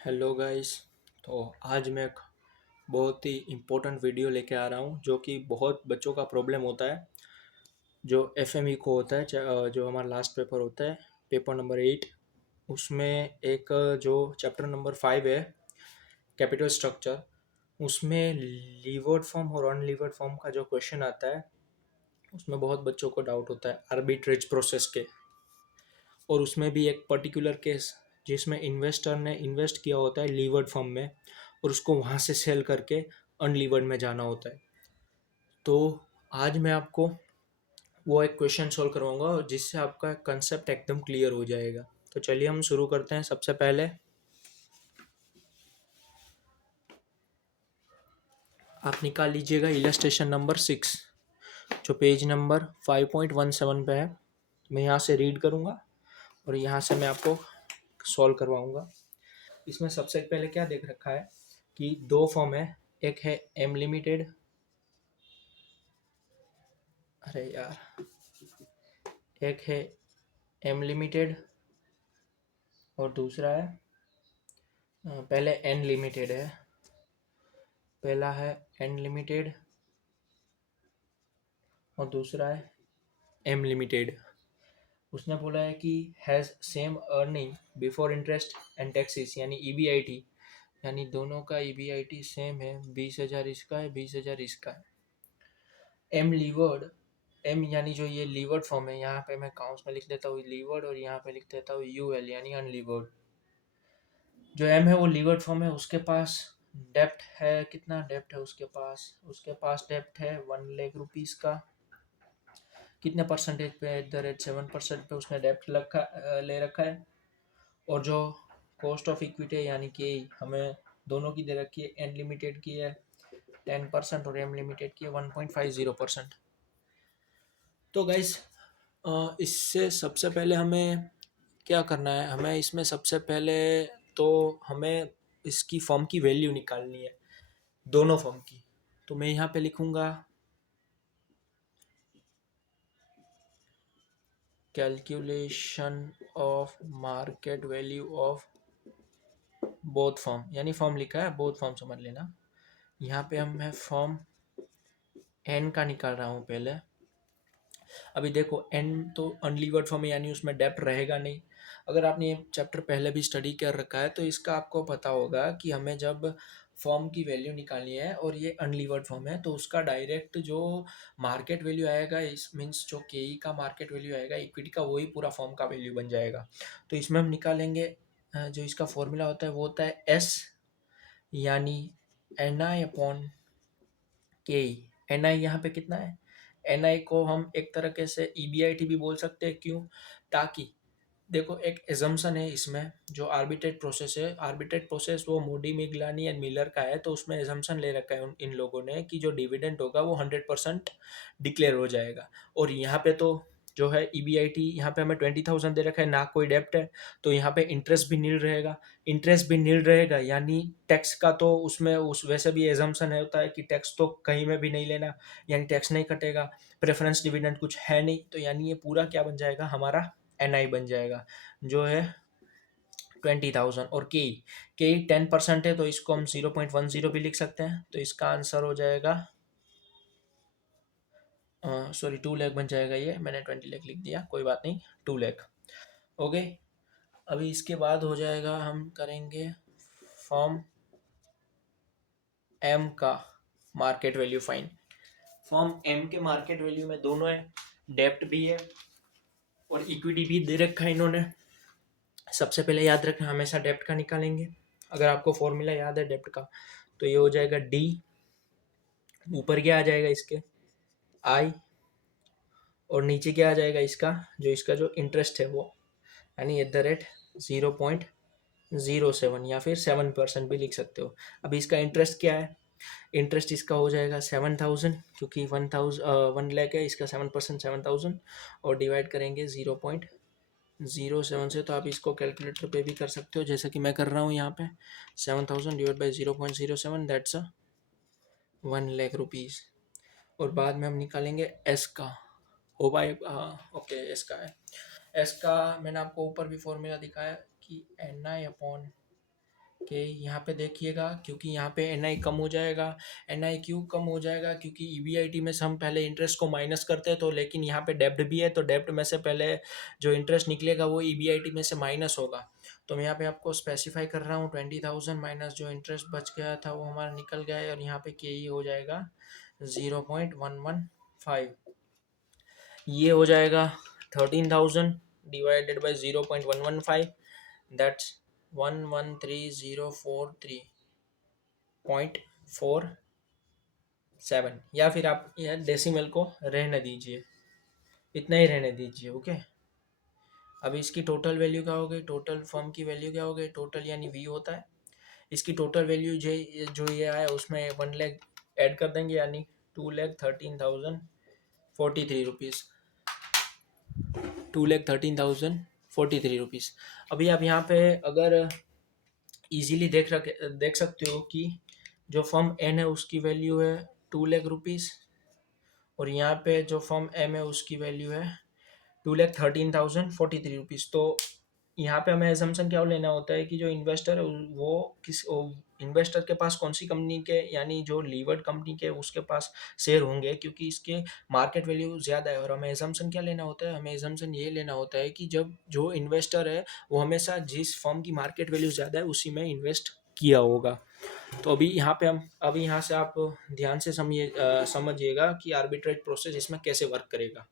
Hello guys. तो आज मैं एक बहुत ही इम्पोर्टेंट वीडियो लेके आ रहा हूँ जो कि बहुत बच्चों का प्रॉब्लम होता है। जो एफएमई को होता है जो हमारा लास्ट पेपर होता है, पेपर नंबर 8। उसमें एक जो चैप्टर नंबर 5 है, कैपिटल स्ट्रक्चर। उसमें लीवर्ड फॉर्म और अनलीवर्ड फॉर्म का जो क्वेश्चन आता है, उसमें बहुत बच्चों को डाउट होता है आर्बिट्रेज प्रोसेस के। और उसमें भी एक पर्टिकुलर केस जिसमें इन्वेस्टर ने इन्वेस्ट किया होता है लीवर्ड फर्म में, और उसको वहाँ से सेल करके अनलीवर्ड में जाना होता है। तो आज मैं आपको वो एक क्वेश्चन सॉल्व करवाऊंगा जिससे आपका कंसेप्ट एकदम क्लियर हो जाएगा। तो चलिए हम शुरू करते हैं। सबसे पहले आप निकाल लीजिएगा इलस्ट्रेशन नंबर 6, जो पेज नंबर 5.17 पे है। मैं यहाँ से रीड करूँगा और यहाँ से मैं आपको सॉल्व करवाऊँगा। इसमें सबसे पहले क्या देख रखा है कि दो फॉर्म है। एक है एम लिमिटेड, अरे यार, एक है एम लिमिटेड और दूसरा है पहले एन लिमिटेड है। पहला है एन लिमिटेड और दूसरा है एम लिमिटेड। उसने बोला है कि has same earning before interest and taxes, यानी ईबीआईटी, यानी दोनों का ईबीआईटी सेम है। 20,000 इसका है, 20,000 इसका है। एम लीवर्ड, एम यानी जो ये लीवर्ड फॉर्म है, यहाँ पे मैं काउंट्स में लिख देता हूँ लीवर्ड और यहाँ पे लिख देता हूँ यूएल यानी अनलीवर्ड। जो एम है वो लीवर्ड फॉर्म है। उसके पास डेप्ट है, कितना डेप्ट है उसके पास? उसके पास डेप्ट है 1 लाख रुपीज़ का। कितने परसेंटेज पे? @7% पे उसने डेप्ट ले रखा है। और जो कॉस्ट ऑफ इक्विटी है यानी कि हमें दोनों की दे रखी है। एन लिमिटेड की है 10% और एम लिमिटेड की है 1.50%। तो गाइस, इससे सबसे पहले हमें क्या करना है? हमें इसमें सबसे पहले तो हमें इसकी फॉर्म की वैल्यू निकालनी है, दोनों फॉर्म की। तो मैं यहाँ पे लिखूँगा calculation of market value of both form, यानी फॉर्म लिखा है, बोथ फॉर्म समझ लेना। यहाँ पे हम मैं फॉर्म एन का निकाल रहा हूँ पहले। अभी देखो, एन तो अनलीवर्ड फॉर्म है यानी उसमें डेप्ट रहेगा नहीं। अगर आपने ये चैप्टर पहले भी स्टडी कर रखा है तो इसका आपको पता होगा कि हमें जब फॉर्म की वैल्यू निकालनी है और ये अनलीवर्ड फॉर्म है तो उसका डायरेक्ट जो मार्केट वैल्यू आएगा, इस मीन्स जो केई का मार्केट वैल्यू आएगा इक्विटी का, वही पूरा फॉर्म का वैल्यू बन जाएगा। तो इसमें हम निकालेंगे जो इसका फॉर्मूला होता है वो होता है एस, यानी एन आई अपॉन के। एन आई यहाँ पे कितना है? एन आई को हम एक तरह से ईबीआईटी भी बोल सकते हैं। क्यों? ताकि देखो, एक एजम्पशन है इसमें, जो आर्बिट्रेट प्रोसेस है, आर्बिट्रेट प्रोसेस वो मोडी मिगलानी एंड मिलर का है। तो उसमें एजम्पशन ले रखा है इन लोगों ने कि जो डिविडेंड होगा वो 100% डिक्लेयर हो जाएगा। और यहाँ पे तो जो है ईबीआईटी, यहाँ पे हमें 20,000 दे रखा है, ना कोई डेप्ट है, तो यहाँ पे इंटरेस्ट भी नील रहेगा। इंटरेस्ट भी नील रहेगा यानी टैक्स का तो उसमें उस वैसे भी एजम्पशन होता है कि टैक्स तो कहीं में भी नहीं लेना, यानी टैक्स नहीं कटेगा। प्रेफरेंस डिविडेंड कुछ है नहीं, तो यानी ये पूरा क्या बन जाएगा? हमारा एनआई बन जाएगा, जो है 20,000। और के 10% है तो इसको हम 0.10 भी लिख सकते हैं। तो इसका आंसर हो जाएगा, सॉरी, 2 लाख बन जाएगा। ये मैंने 20 लाख लिख दिया, कोई बात नहीं, 2 लाख। ओके। अभी इसके बाद हो जाएगा, हम करेंगे फॉर्म एम का market value fine. Form M के मार्केट वैल्यू में दोनों है, डेप्ट भी है और इक्विटी भी दे रखा है इन्होंने। सबसे पहले याद रखना, हमेशा डेप्ट का निकालेंगे। अगर आपको फॉर्मूला याद है डेप्ट का तो ये हो जाएगा डी, ऊपर क्या आ जाएगा इसके? आई, और नीचे क्या आ जाएगा इसका? जो इंटरेस्ट है वो, यानी @0.07 या फिर 7% भी लिख सकते हो। अभी इसका इंटरेस्ट क्या है? इंटरेस्ट इसका हो जाएगा 7,000, क्योंकि 1 लाख है, इसका 7% 7,000, और डिवाइड करेंगे 0.07 से। तो आप इसको कैलकुलेटर पे भी कर सकते हो जैसे कि मैं कर रहा हूँ यहाँ पे। 7,000 divide by 0.07, that's 1 lakh rupees. और बाद में हम निकालेंगे एस का। ओ भाई, ओके, एस का है। एस का मैंने आपको ऊपर भी फॉर्मूला दिखाया कि एन आई अपॉन कि यहाँ पे देखिएगा, क्योंकि यहाँ पे एन आई कम हो जाएगा। एन आई क्यों कम हो जाएगा? क्योंकि ईबीआईटी में से हम पहले इंटरेस्ट को माइनस करते हैं, तो लेकिन यहाँ पे डेब्ट भी है, तो डेब्ट में से पहले जो इंटरेस्ट निकलेगा वो ईबीआईटी में से माइनस होगा। तो मैं यहाँ पे आपको स्पेसिफाई कर रहा हूँ 20,000 माइनस जो इंटरेस्ट बच गया था वो हमारा निकल गया है, और यहाँ पे के हो जाएगा 0.115। ये हो जाएगा 13,000 डिवाइडेड बाई 0.115, दैट्स 11304.47, या फिर आप यह डेसिमल को रहने दीजिए, इतना ही रहने दीजिए। ओके, अब इसकी टोटल वैल्यू क्या हो गई? टोटल फर्म की वैल्यू क्या हो गई? टोटल यानी वी होता है, इसकी टोटल वैल्यू जो ये आया उसमें 1 लाख ऐड कर देंगे, यानी 2,13,043 रुपीज़, 2,13,043 रुपीज़। अभी आप यहाँ पे अगर इजीली देख सकते हो कि जो फर्म एन है उसकी वैल्यू है 2 लाख रुपीज़, और यहाँ पे जो फर्म एम है उसकी वैल्यू है 2,13,043 रुपीज़। तो यहाँ पे हमें एजम्पशन क्या लेना होता है कि जो इन्वेस्टर है वो किस इन्वेस्टर के पास कौन सी कंपनी के, यानी जो लीवर्ड कंपनी के उसके पास शेयर होंगे, क्योंकि इसके मार्केट वैल्यू ज़्यादा है। और हमें एजम्पशन क्या लेना होता है? हमें एजम्पशन ये लेना होता है कि जब जो इन्वेस्टर है वो हमेशा जिस फर्म की मार्केट वैल्यू ज़्यादा है उसी में इन्वेस्ट किया होगा। तो अभी यहाँ से आप ध्यान से समझिएगा कि आर्बिट्रेज प्रोसेस इसमें कैसे वर्क करेगा।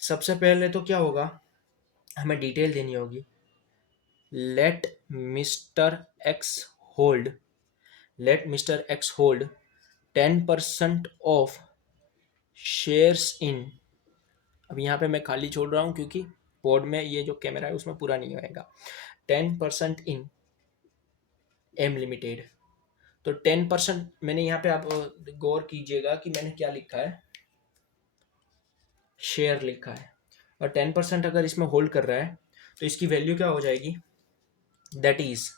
सबसे पहले तो क्या होगा, हमें डिटेल देनी होगी। Let mister X hold let mister X hold 10% of shares in. अब यहाँ पे मैं खाली छोड़ रहा हूँ क्योंकि बोर्ड में ये जो कैमरा है उसमें पूरा नहीं आएगा। 10% इन एम लिमिटेड। तो 10% मैंने यहाँ पे, आप गौर कीजिएगा कि मैंने क्या लिखा है, शेयर लिखा है, और 10% अगर इसमें होल्ड कर रहा है तो इसकी वैल्यू क्या हो जाएगी? दैट इज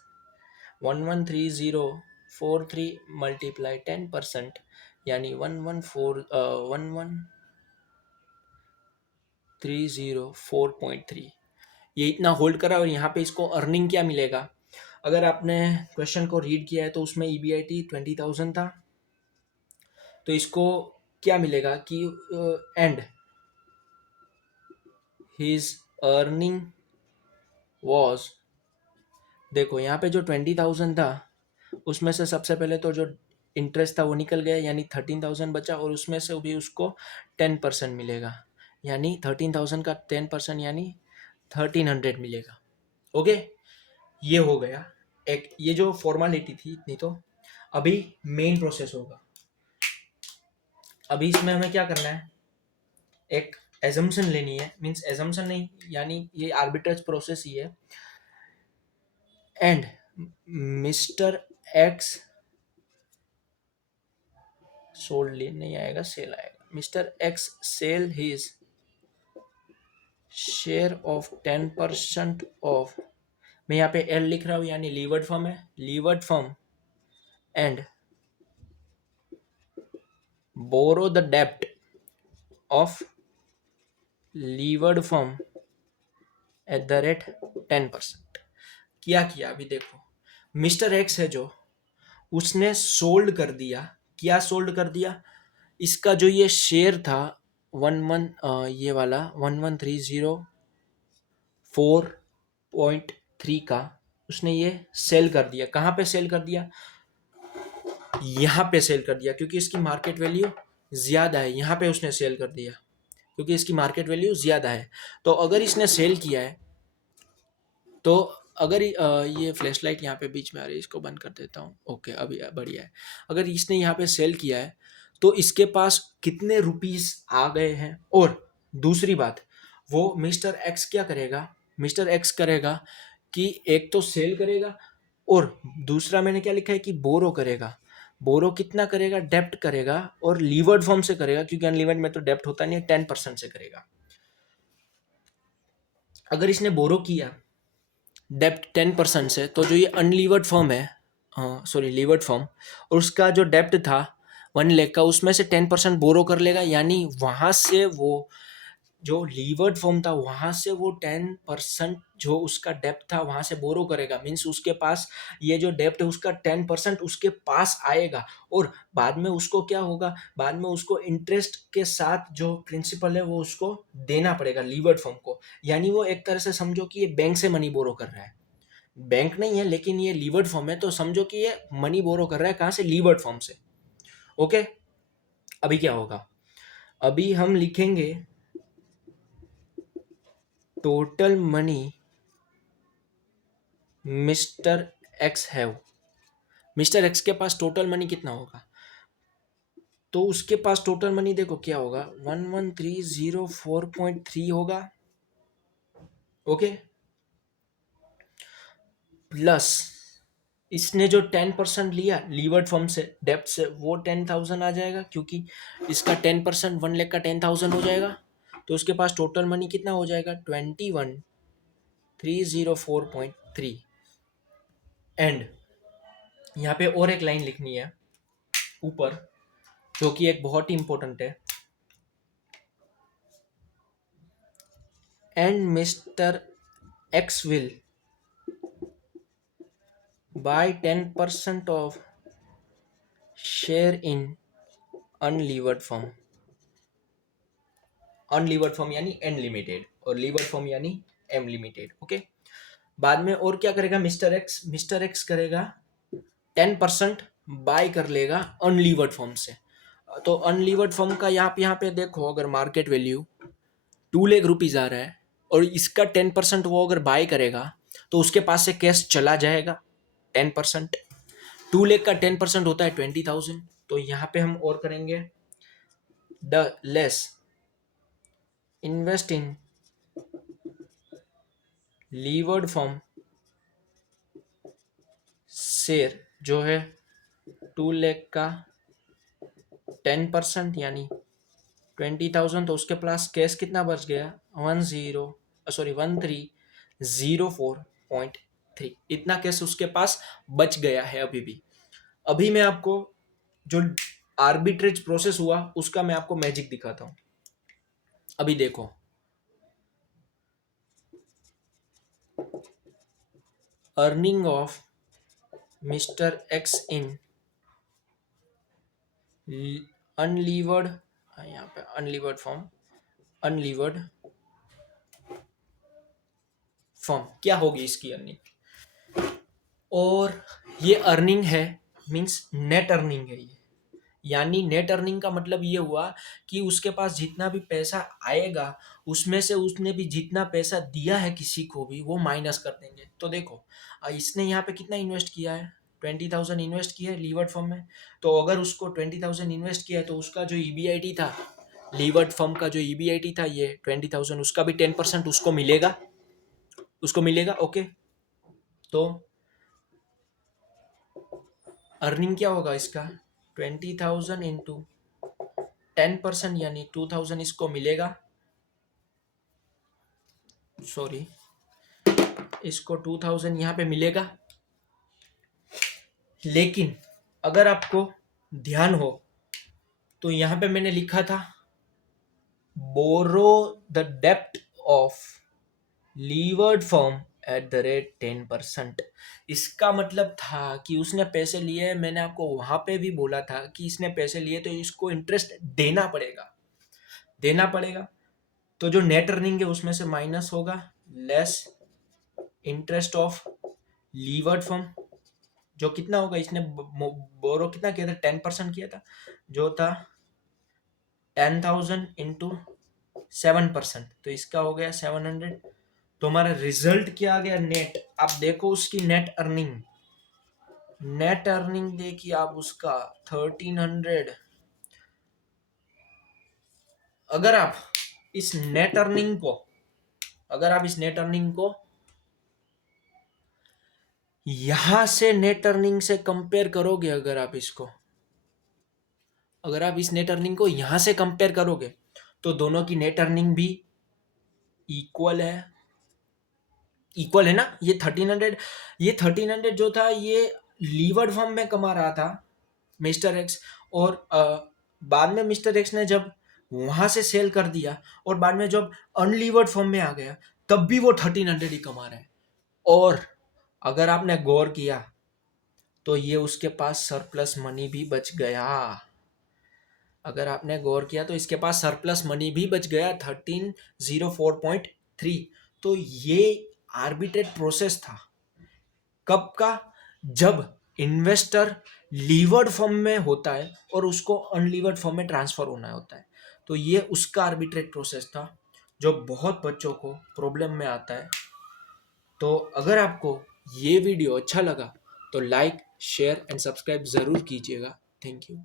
113,043 मल्टीप्लाई 10%, यानी 113,004.3। ये इतना होल्ड करा, और यहाँ पे इसको अर्निंग क्या मिलेगा? अगर आपने क्वेश्चन को रीड किया है तो उसमें ईबीआईटी 20,000 था, तो इसको क्या मिलेगा कि एंड हिज अर्निंग वॉज, देखो यहाँ पे जो 20,000 था उसमें से सबसे पहले तो जो इंटरेस्ट था वो निकल गया, यानी 13,000 बचा, और उसमें से भी उसको 10% मिलेगा, यानी 13,000 का 10% यानी 1,300 मिलेगा। ओके, ये हो गया एक, ये जो फॉर्मेलिटी थी इतनी। तो अभी मेन प्रोसेस होगा। अभी इसमें हमें क्या करना है, एक एजम्पशन लेनी है, मीन्स एजम्पशन नहीं, यानी ये आर्बिट्रेज प्रोसेस ही है। एंड मिस्टर एक्स सोल्ड नहीं आएगा, सेल आएगा। Mister X sell his share of 10% of, मैं यहाँ पे एल लिख रहा हूँ, यानी लीवर्ड फर्म है, levered firm, and borrow the डेप्ट of levered firm at the rate 10%। क्या किया अभी देखो, मिस्टर एक्स है जो, उसने सोल्ड कर दिया। क्या सोल्ड कर दिया? इसका जो ये शेयर था ये वाला 113,004.3 का, उसने ये सेल कर दिया। कहाँ पे सेल कर दिया? यहाँ पे सेल कर दिया, क्योंकि इसकी मार्केट वैल्यू ज़्यादा है। यहाँ पे उसने सेल कर दिया क्योंकि इसकी मार्केट वैल्यू ज़्यादा है। तो अगर इसने सेल किया है, तो अगर ये फ्लैश लाइट यहाँ पे बीच में आ रही है, इसको बंद कर देता हूँ। ओके, अभी बढ़िया है। अगर इसने यहाँ पे सेल किया है तो इसके पास कितने रुपीस आ गए हैं। और दूसरी बात, वो मिस्टर एक्स क्या करेगा? मिस्टर एक्स करेगा कि एक तो सेल करेगा, और दूसरा मैंने क्या लिखा है कि बोरो करेगा। बोरो कितना करेगा? डेप्ट करेगा, और लीवर्ड फॉर्म से करेगा, क्योंकि अनलीवर्ड में तो डेप्ट होता नहीं है, 10% से करेगा। अगर इसने बोरो किया डेप्ट 10% से, तो जो ये अनलीवर्ड फर्म है, सॉरी लीवर्ड फर्म, और उसका जो डेप्ट था 1 लाख का, उसमें से 10% बोरो कर लेगा, यानी वहाँ से वो जो लीवर्ड फॉर्म था वहां से वो 10% जो उसका डेप्थ था वहां से बोरो करेगा, मीन्स उसके पास ये जो डेप्थ है उसका 10% उसके पास आएगा, और बाद में उसको क्या होगा, बाद में उसको इंटरेस्ट के साथ जो प्रिंसिपल है वो उसको देना पड़ेगा लीवर्ड फॉर्म को। यानी वो एक तरह से समझो कि ये बैंक से मनी बोरो कर रहा है, बैंक नहीं है लेकिन ये लीवर्ड फॉर्म है, तो समझो कि ये मनी बोरो कर रहा है कहाँ से, लीवर्ड फॉर्म से। ओके, अभी क्या होगा, अभी हम लिखेंगे total money mister x have. Mister x के पास टोटल मनी कितना होगा, तो उसके पास टोटल मनी देखो क्या होगा, 11304.3 होगा। ओके, प्लस इसने जो 10% लिया लीवर्ड फॉर्म से डेप्थ से वो 10,000 आ जाएगा, क्योंकि इसका 10% 1 लाख का 10,000 हो जाएगा, तो उसके पास टोटल मनी कितना हो जाएगा, 21,304.3। एंड यहाँ पे और एक लाइन लिखनी है ऊपर, जो कि एक बहुत ही इंपॉर्टेंट है, and mister x will buy 10% of share in unlevered form. Unlevered form यानी एन लिमिटेड और लीवर्ड फॉर्म यानी एम लिमिटेड। ओके, बाद में और क्या करेगा मिस्टर एक्स करेगा 10% बाय कर लेगा अनलीवर्ड फॉर्म से। तो अनलीवर्ड फॉर्म का यहाँ पे देखो, अगर मार्केट वैल्यू 2 लाख रुपीज आ रहा है और इसका 10% वो अगर बाय करेगा तो उसके पास से कैश चला जाएगा 10%। 2 लाख का 10% होता है 20,000। तो यहाँ पे हम और करेंगे the less invest in levered firm share, जो है 2 लाख का 10% यानी 20,000, तो उसके पास कैश कितना बच गया, 1304.3। इतना कैश उसके पास बच गया है अभी भी। अभी मैं आपको जो आर्बिट्रेज प्रोसेस हुआ उसका मैं आपको मैजिक दिखाता हूं। अभी देखो, earning of mister x in unlevered, यहाँ पे अनलीवर्ड फॉर्म क्या होगी इसकी अर्निंग, और ये अर्निंग है मींस नेट अर्निंग है ये। यानी नेट अर्निंग का मतलब ये हुआ कि उसके पास जितना भी पैसा आएगा उसमें से उसने भी जितना पैसा दिया है किसी को भी वो माइनस कर देंगे। तो देखो इसने यहाँ पे कितना इन्वेस्ट किया है, 20,000 इन्वेस्ट किया है लीवर्ड फर्म में। तो अगर उसको 20,000 इन्वेस्ट किया है तो उसका जो ईबीआईटी था, लीवर्ड फर्म का जो ईबीआईटी था ये 20,000, उसका भी 10% उसको मिलेगा। ओके, तो अर्निंग क्या होगा इसका, 20,000 इंटू 10% यानी 2,000 इसको मिलेगा। सॉरी, इसको 2,000 यहाँ पे मिलेगा। लेकिन अगर आपको ध्यान हो तो यहाँ पे मैंने लिखा था बोरो द डेप्ट of levered firm at the rate 10%। इसका मतलब था कि उसने पैसे लिए, मैंने आपको वहां पे भी बोला था कि इसने पैसे लिए तो इसको इंटरेस्ट देना पड़ेगा। तो जो नेट अर्निंग है उसमें से माइनस होगा less interest of levered firm, जो कितना होगा, इसने बोरो कितना किया था, 10% किया था, जो था 10,000 इंटू 7%, तो इसका हो गया 700। तो हमारा रिजल्ट क्या आ गया, नेट। आप देखो उसकी नेट अर्निंग देखिए आप उसका 1,300। अगर आप इस नेट अर्निंग को यहां से नेट अर्निंग से कंपेयर करोगे, अगर आप इस नेट अर्निंग को यहां से कंपेयर करोगे तो दोनों की नेट अर्निंग भी इक्वल है ना। ये 1,300 जो था ये लीवर्ड फर्म में कमा रहा था मिस्टर एक्स, और बाद में मिस्टर एक्स ने जब वहां से सेल कर दिया, और बाद में जब अनलीवर्ड फॉर्म में आ गया तब भी वो 1300 ही कमा रहा है। और अगर आपने गौर किया तो ये उसके पास सरप्लस मनी भी बच गया। अगर आपने गौर किया तो इसके पास सरप्लस मनी भी बच गया 1304.3। तो ये आर्बिट्रेट प्रोसेस था कब का, जब इन्वेस्टर लीवर्ड फॉर्म में होता है और उसको अनलीवर्ड फॉर्म में ट्रांसफर होना होता है। तो ये उसका आर्बिट्रेट प्रोसेस था जो बहुत बच्चों को प्रॉब्लम में आता है। तो अगर आपको ये वीडियो अच्छा लगा तो लाइक शेयर एंड सब्सक्राइब ज़रूर कीजिएगा। Thank you.